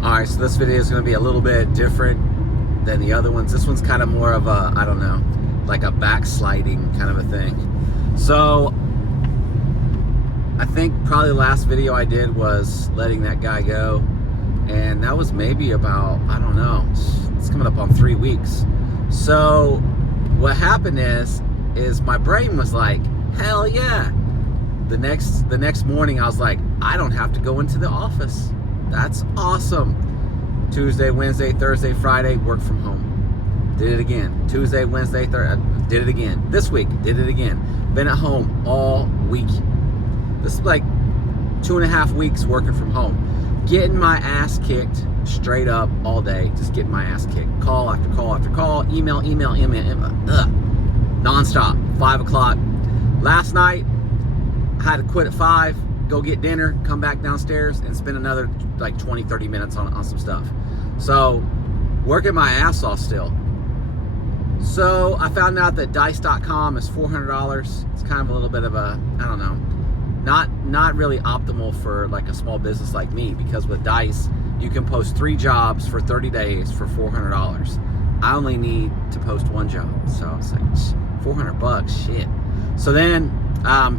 Alright, so this video is going to be a little bit different than the other ones. This one's kind of more of a, I don't know, like a backsliding kind of a thing. So, I think probably the last video I did was letting that guy go. And that was maybe about, I don't know, it's coming up on 3 weeks. So, what happened is my brain was like, hell yeah. The next morning I was like, I don't have to go into the office. That's awesome. Tuesday, Wednesday, Thursday, Friday, work from home. Did it again. Tuesday, Wednesday, Thursday, did it again. This week, did it again. Been at home all week. This is like 2.5 weeks working from home. Getting my ass kicked straight up all day. Just getting my ass kicked. Call after call after call. Email. Nonstop. 5 o'clock. Last night, I had to quit at 5. Go get dinner, come back downstairs, and spend another like 20-30 minutes on some stuff. So, working my ass off still. So, I found out that Dice.com is $400. It's kind of a little bit of a, I don't know, not really optimal for like a small business like me, because with Dice, you can post 3 jobs for 30 days for $400. I only need to post 1 job. So, it's like, $400, shit. So then,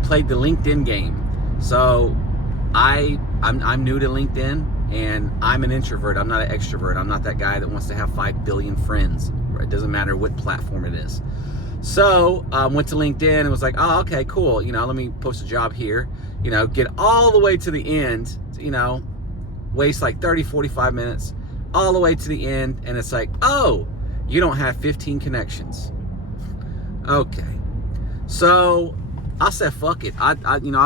played the LinkedIn game. So I'm new to LinkedIn, and I'm an introvert. I'm not an extrovert. I'm not that guy that wants to have 5 billion friends. It doesn't matter what platform it is. So went to LinkedIn and was like, oh, okay, cool. Let me post a job here. Get all the way to the end, waste like 30, 45 minutes, all the way to the end. And it's like, oh, you don't have 15 connections. Okay. So I said, fuck it. I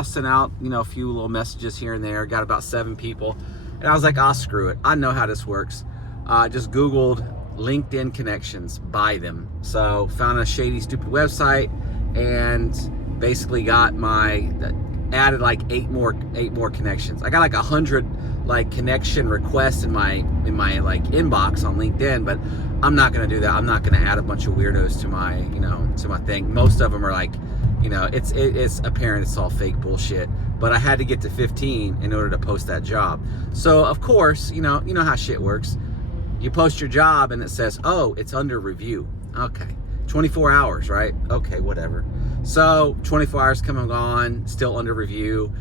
sent out, a few little messages here and there, got about 7 people. And I was like, screw it. I know how this works. Just Googled LinkedIn connections, buy them. So found a shady, stupid website and basically got added like 8 more connections. I got like 100 like connection requests in my like inbox on LinkedIn, but I'm not going to do that. I'm not going to add a bunch of weirdos to my, to my thing. Most of them are like, it's apparent it's all fake bullshit, but I had to get to 15 in order to post that job. So of course, you know how shit works. You post your job and it says, oh, it's under review. Okay, 24 hours, right? Okay, whatever. So 24 hours come and gone, still under review.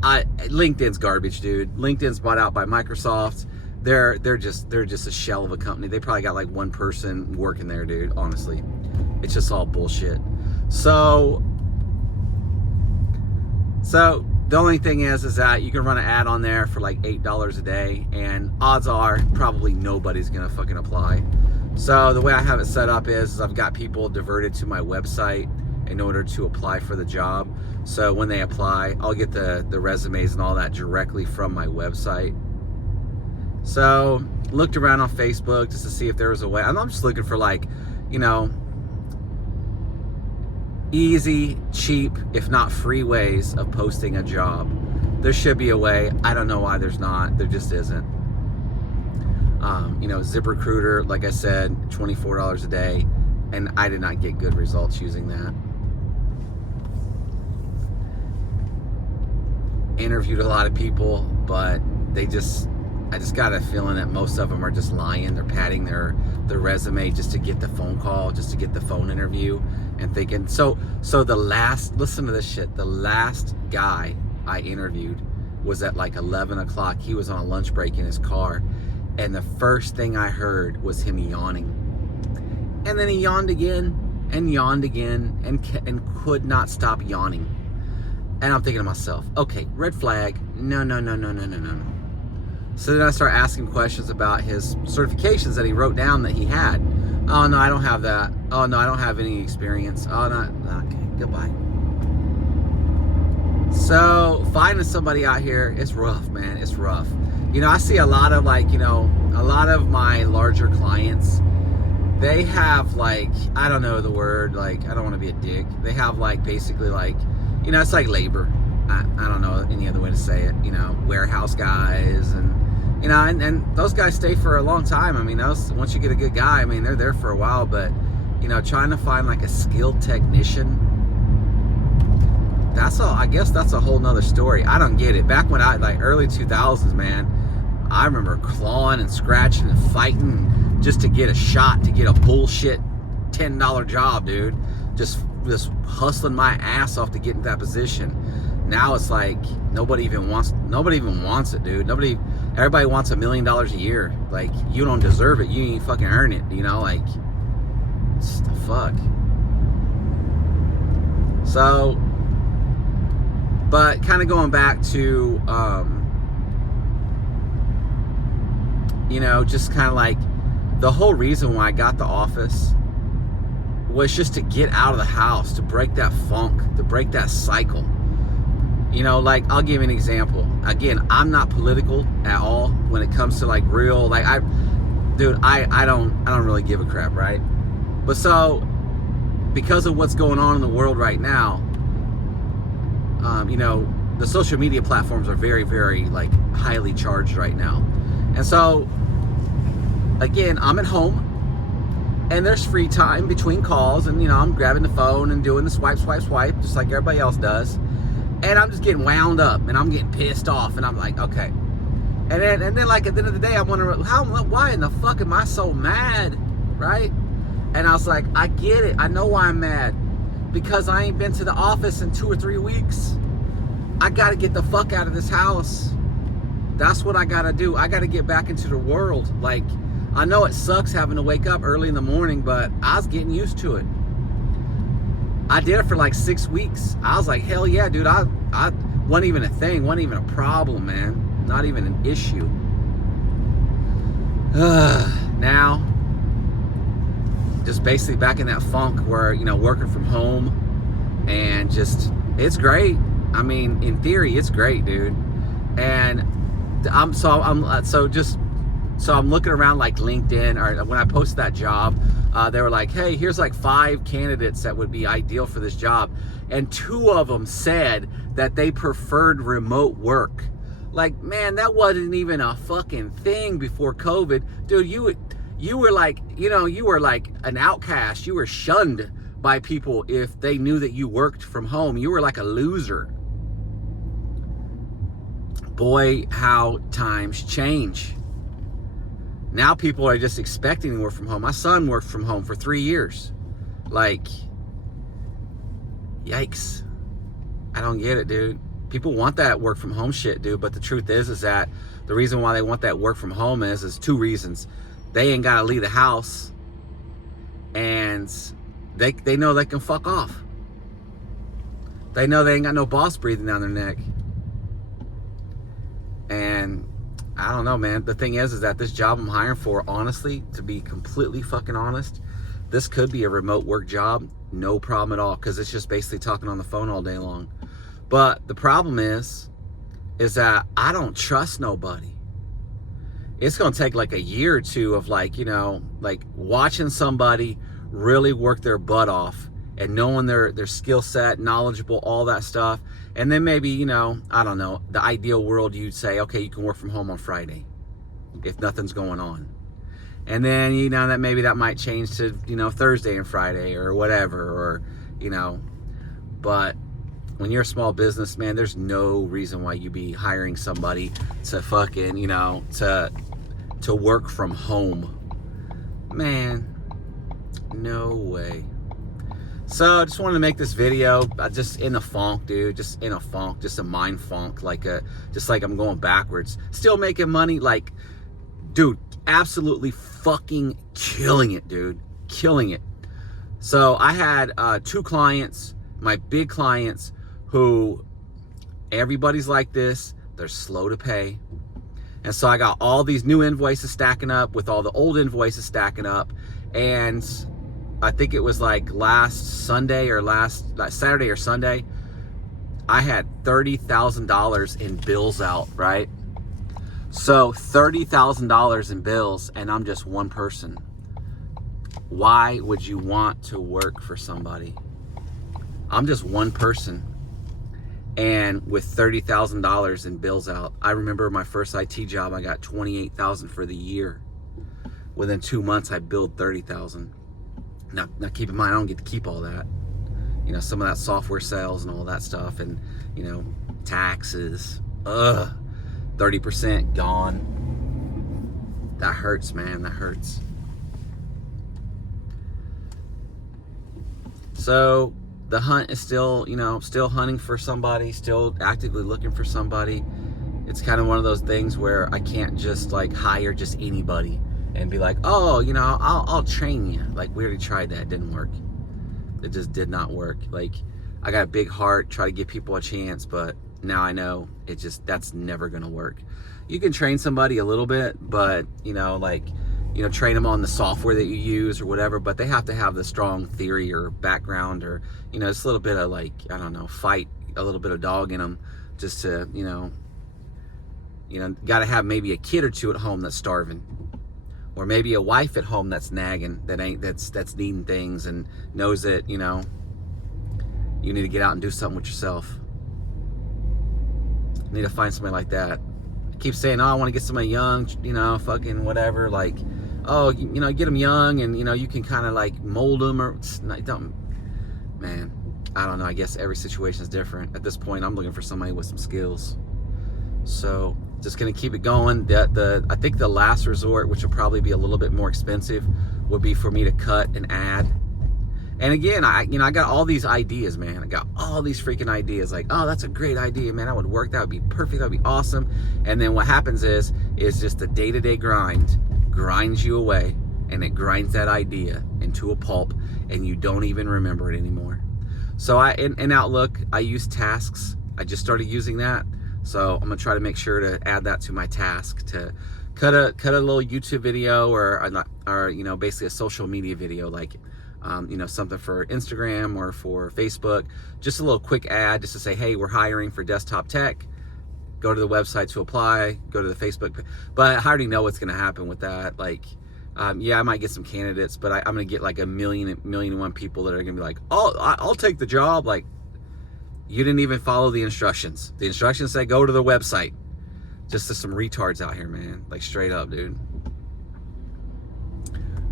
LinkedIn's garbage, dude. LinkedIn's bought out by Microsoft. They're just a shell of a company. They probably got like 1 person working there, dude. Honestly, it's just all bullshit. So the only thing is that you can run an ad on there for like $8 a day, and odds are probably nobody's gonna fucking apply. So the way I have it set up is I've got people diverted to my website in order to apply for the job. So when they apply, I'll get the resumes and all that directly from my website. So looked around on Facebook just to see if there was a way. I'm just looking for like, easy, cheap, if not free ways of posting a job. There should be a way. I don't know why there's not. There just isn't. ZipRecruiter, like I said, $24 a day, and I did not get good results using that. Interviewed a lot of people, but I just got a feeling that most of them are just lying. They're padding their resume just to get the phone call, just to get the phone interview, and thinking, listen to this shit. The last guy I interviewed was at like 11 o'clock. He was on a lunch break in his car, and the first thing I heard was him yawning. And then he yawned again, and could not stop yawning. And I'm thinking to myself, okay, red flag, no. So then I start asking questions about his certifications that he wrote down that he had. Oh, no, I don't have that. Oh, no, I don't have any experience. Oh, no, okay, goodbye. So finding somebody out here, it's rough, man. It's rough. I see a lot of like, a lot of my larger clients, they have like, I don't know the word, like, I don't want to be a dick. They have like, basically like, it's like labor. I don't know any other way to say it. Warehouse guys and, and those guys stay for a long time. I mean, once you get a good guy, I mean, they're there for a while, but, trying to find like a skilled technician, I guess that's a whole nother story. I don't get it. Back when like early 2000s, man, I remember clawing and scratching and fighting just to get a shot, to get a bullshit $10 job, dude. Just hustling my ass off to get into that position. Now it's like nobody even wants it, dude. Everybody wants $1 million a year. Like, you don't deserve it. You ain't fucking earn it, you know? Like, it's the fuck. So, but kind of going back to, you know, just kind of like the whole reason why I got the office was just to get out of the house, to break that funk, to break that cycle. You know, like, I'll give you an example. Again, I'm not political at all when it comes to like real, like, I don't really give a crap, right? But so, because of what's going on in the world right now, you know, the social media platforms are very, very like highly charged right now. And so, again, I'm at home and there's free time between calls, and, you know, I'm grabbing the phone and doing the swipe, just like everybody else does. And I'm just getting wound up and I'm getting pissed off, and I'm like, okay. And then like at the end of the day, I'm wondering, why in the fuck am I so mad, right? And I was like, I get it. I know why I'm mad. Because I ain't been to the office in 2 or 3 weeks. I gotta get the fuck out of this house. That's what I gotta do. I gotta get back into the world. Like, I know it sucks having to wake up early in the morning, but I was getting used to it. I did it for like 6 weeks. I was like, hell yeah, dude. I wasn't even a thing, wasn't even a problem, man. Not even an issue. Now, just basically back in that funk where, you know, working from home, and just, it's great. I mean, in theory, it's great, dude. And I'm looking around like LinkedIn, or when I posted that job, they were like, hey, here's like 5 candidates that would be ideal for this job. And 2 of them said that they preferred remote work. Like, man, that wasn't even a fucking thing before COVID. Dude, you were like, you know, you were like an outcast. You were shunned by people if they knew that you worked from home. You were like a loser. Boy, how times change. Now people are just expecting to work from home. My son worked from home for 3 years. Like, yikes. I don't get it, dude. People want that work from home shit, dude. But the truth is that the reason why they want that work from home is 2 reasons. They ain't got to leave the house, and they know they can fuck off. They know they ain't got no boss breathing down their neck. And I don't know, man. The thing is that this job I'm hiring for, honestly, to be completely fucking honest, this could be a remote work job, no problem at all, because it's just basically talking on the phone all day long. But the problem is that I don't trust nobody. It's going to take like a year or 2 of like, you know, like watching somebody really work their butt off and knowing their skill set, knowledgeable, all that stuff. And then maybe, you know, I don't know, the ideal world, you'd say, okay, you can work from home on Friday if nothing's going on. And then, you know, that might change to, you know, Thursday and Friday or whatever, or, you know. But when you're a small business, man, there's no reason why you be hiring somebody to fucking, you know, to work from home. Man, no way. So I just wanted to make this video, just in a funk, dude, just in a funk, just a mind funk, just like I'm going backwards, still making money, like, dude, absolutely fucking killing it, dude, killing it. So I had 2 clients, my big clients, who everybody's like this, they're slow to pay. And so I got all these new invoices stacking up with all the old invoices stacking up, and I think it was like last Saturday or Sunday, I had $30,000 in bills out, right? So $30,000 in bills, and I'm just one person. Why would you want to work for somebody? I'm just one person. And with $30,000 in bills out, I remember my first IT job, I got $28,000 for the year. Within 2 months, I billed $30,000. Now keep in mind, I don't get to keep all that. You know, some of that software sales and all that stuff, and, you know, taxes, 30% gone. That hurts, man. That hurts. So the hunt is still, still hunting for somebody, still actively looking for somebody. It's kind of one of those things where I can't just like hire just anybody and be like, oh, I'll train you. Like, we already tried that. It didn't work. It just did not work. Like, I got a big heart, try to give people a chance, but now I know that's never going to work. You can train somebody a little bit, but, train them on the software that you use or whatever, but they have to have the strong theory or background or, just a little bit of like, I don't know, fight, a little bit of dog in them just to, got to have maybe a kid or two at home that's starving, or maybe a wife at home that's nagging, that's needing things and knows that, you need to get out and do something with yourself. You need to find somebody like that. I keep saying, oh, I want to get somebody young, fucking whatever, like, oh, get them young and, you can kind of like mold them or don't, man, I don't know. I guess every situation is different. At this point, I'm looking for somebody with some skills. So just going to keep it going. I think the last resort, which will probably be a little bit more expensive, would be for me to cut and add. And again, I got all these ideas, man. I got all these freaking ideas. Like, oh, that's a great idea, man. That would work. That would be perfect. That would be awesome. And then what happens is just the day-to-day grind grinds you away, and it grinds that idea into a pulp, and you don't even remember it anymore. So in Outlook, I use tasks. I just started using that. So I'm gonna try to make sure to add that to my task to cut a little YouTube video or basically a social media video, like something for Instagram or for Facebook, just a little quick ad just to say, hey, we're hiring for desktop tech. Go to the website to apply, go to the Facebook. But I already know what's gonna happen with that. Like, I might get some candidates, but I'm gonna get like a million and one people that are gonna be like, oh, I'll take the job. Like, you didn't even follow the instructions. The instructions say go to the website. Just to some retards out here, man. Like, straight up, dude.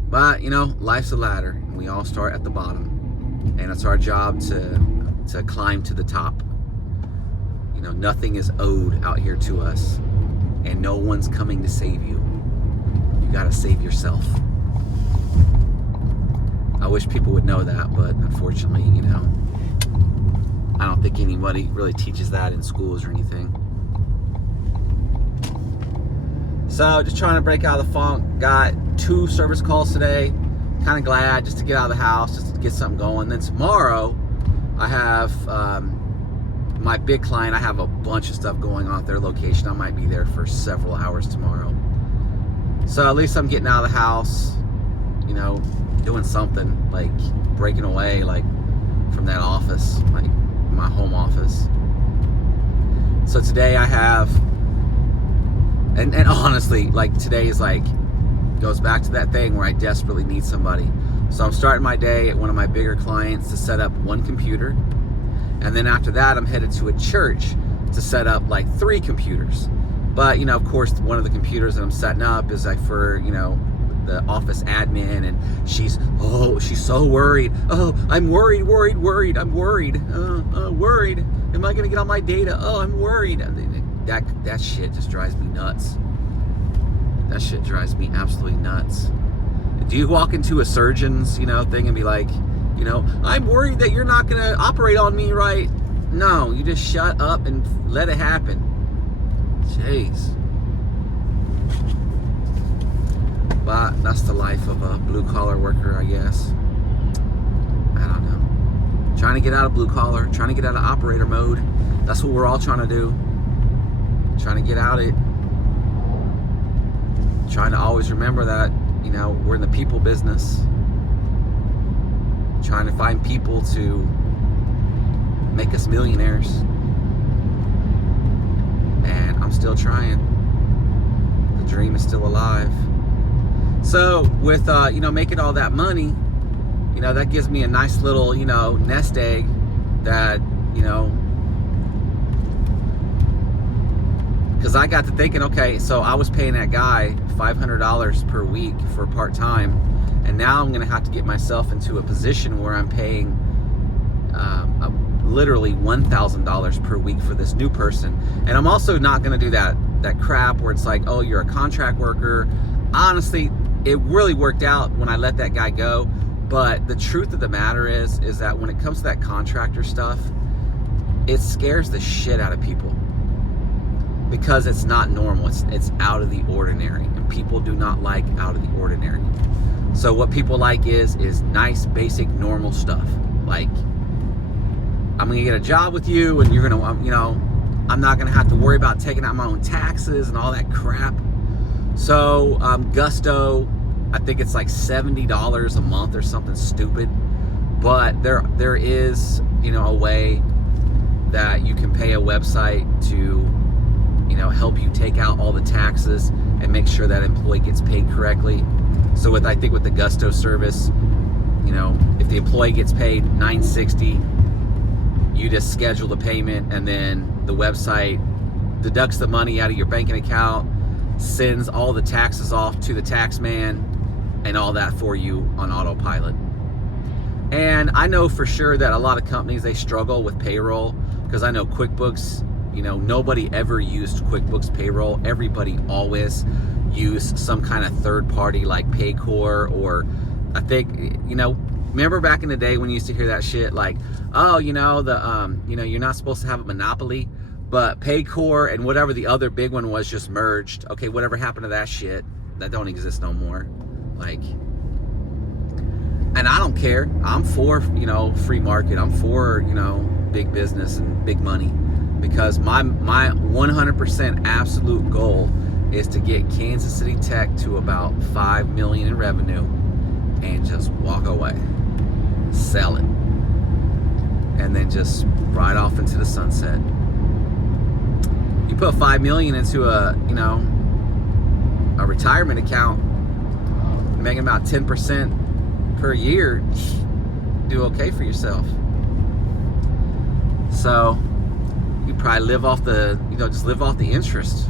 But, life's a ladder, and we all start at the bottom. And it's our job to climb to the top. Nothing is owed out here to us. And no one's coming to save you. You gotta save yourself. I wish people would know that, but unfortunately, I don't think anybody really teaches that in schools or anything. So just trying to break out of the funk. Got 2 service calls today. Kind of glad just to get out of the house, just to get something going. Then tomorrow I have my big client. I have a bunch of stuff going on at their location. I might be there for several hours tomorrow. So at least I'm getting out of the house, doing something, like breaking away like from that office, like my home office. So today I have, and honestly, like today is like, goes back to that thing where I desperately need somebody. So I'm starting my day at one of my bigger clients to set up 1 computer. And then after that, I'm headed to a church to set up like 3 computers. But, of course, one of the computers that I'm setting up is like for, the office admin, and she's so worried. Oh, I'm worried. I'm worried. Worried. Am I gonna get all my data? Oh, I'm worried. That shit just drives me nuts. That shit drives me absolutely nuts. Do you walk into a surgeon's, thing and be like, I'm worried that you're not gonna operate on me right? No, you just shut up and let it happen. Jeez. But that's the life of a blue-collar worker, I guess. I don't know. Trying to get out of blue-collar, trying to get out of operator mode. That's what we're all trying to do. Trying to get out of it. Trying to always remember that, we're in the people business. Trying to find people to make us millionaires. And I'm still trying. The dream is still alive. So with making all that money, that gives me a nice little nest egg that because I got to thinking, okay, so I was paying that guy $500 per week for part-time, and now I'm gonna have to get myself into a position where I'm paying literally $1,000 per week for this new person. And I'm also not gonna do that crap where it's like, oh, you're a contract worker, honestly, it really worked out when I let that guy go. But the truth of the matter is that when it comes to that contractor stuff, it scares the shit out of people because it's not normal. It's out of the ordinary, and people do not like out of the ordinary. So what people like is nice, basic, normal stuff. Like, I'm gonna get a job with you, and you're gonna, you know, I'm not gonna have to worry about taking out my own taxes and all that crap. So Gusto, I think it's like $70 a month or something stupid, but there is, you know, a way that you can pay a website to, you know, help you take out all the taxes and make sure that employee gets paid correctly. So I think with the Gusto service, you know, if the employee gets paid $960, you just schedule the payment, and then the website deducts the money out of your banking account, sends all the taxes off to the tax man, and all that for you on autopilot. And I know for sure that a lot of companies, they struggle with payroll, because I know QuickBooks, you know, nobody ever used QuickBooks payroll. Everybody always used some kind of third party like Paycor, or I think, you know, remember back in the day when you used to hear that shit like, oh, you know, you know, you're not supposed to have a monopoly, but Paycor and whatever the other big one was just merged. Okay, whatever happened to that shit? That don't exist no more. Like, and I don't care. I'm for, you know, free market. I'm for, you know, big business and big money, because my 100% absolute goal is to get Kansas City Tech to about 5 million in revenue and just walk away, sell it, and then just ride off into the sunset. You put 5 million into a, you know, a retirement account, making about 10% per year, do okay for yourself. So you probably live off the, you know, just live off the interest.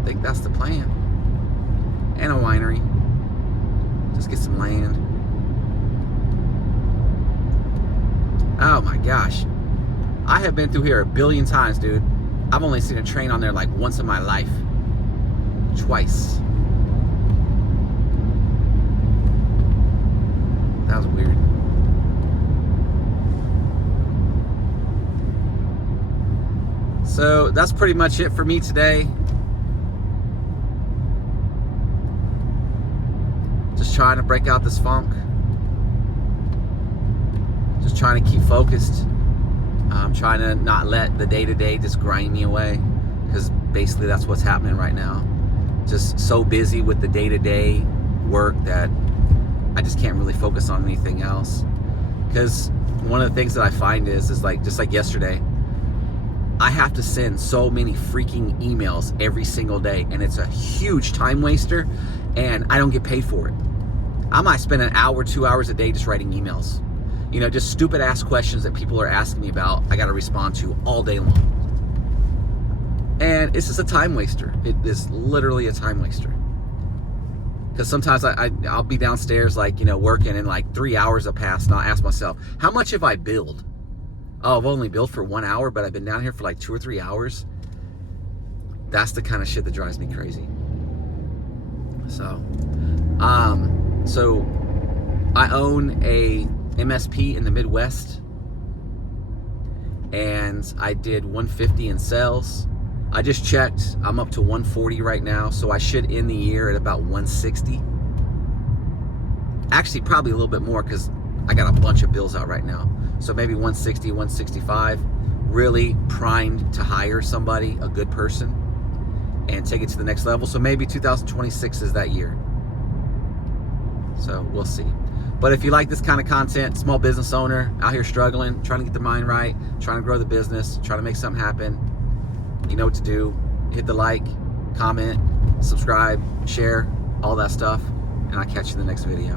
I think that's the plan. And a winery. Just get some land. Oh my gosh. I have been through here a billion times, dude. I've only seen a train on there like once in my life. Twice. That was weird. So that's pretty much it for me today. Just trying to break out this funk. Just trying to keep focused. I'm trying to not let the day-to-day just grind me away, because basically that's what's happening right now. Just so busy with the day-to-day work that I just can't really focus on anything else. Because one of the things that I find is like, just like yesterday, I have to send so many freaking emails every single day, and it's a huge time waster, and I don't get paid for it. I might spend an hour, 2 hours a day just writing emails. You know, just stupid ass questions that people are asking me about, I gotta respond to all day long. And it's just a time waster. It is literally a time waster. Because sometimes I'll be downstairs, like, you know, working, and like 3 hours have passed, and I'll ask myself, how much have I billed? Oh, I've only billed for 1 hour, but I've been down here for like 2 or 3 hours. That's the kind of shit that drives me crazy. So I own a MSP in the Midwest, and I did 150 in sales. I just checked, I'm up to 140 right now, so I should end the year at about 160. Actually, probably a little bit more, because I got a bunch of bills out right now. So maybe 160, 165, really primed to hire somebody, a good person, and take it to the next level. So maybe 2026 is that year. So we'll see. But if you like this kind of content, small business owner, out here struggling, trying to get the mind right, trying to grow the business, trying to make something happen, you know what to do. Hit the like, comment, subscribe, share, all that stuff, and I'll catch you in the next video.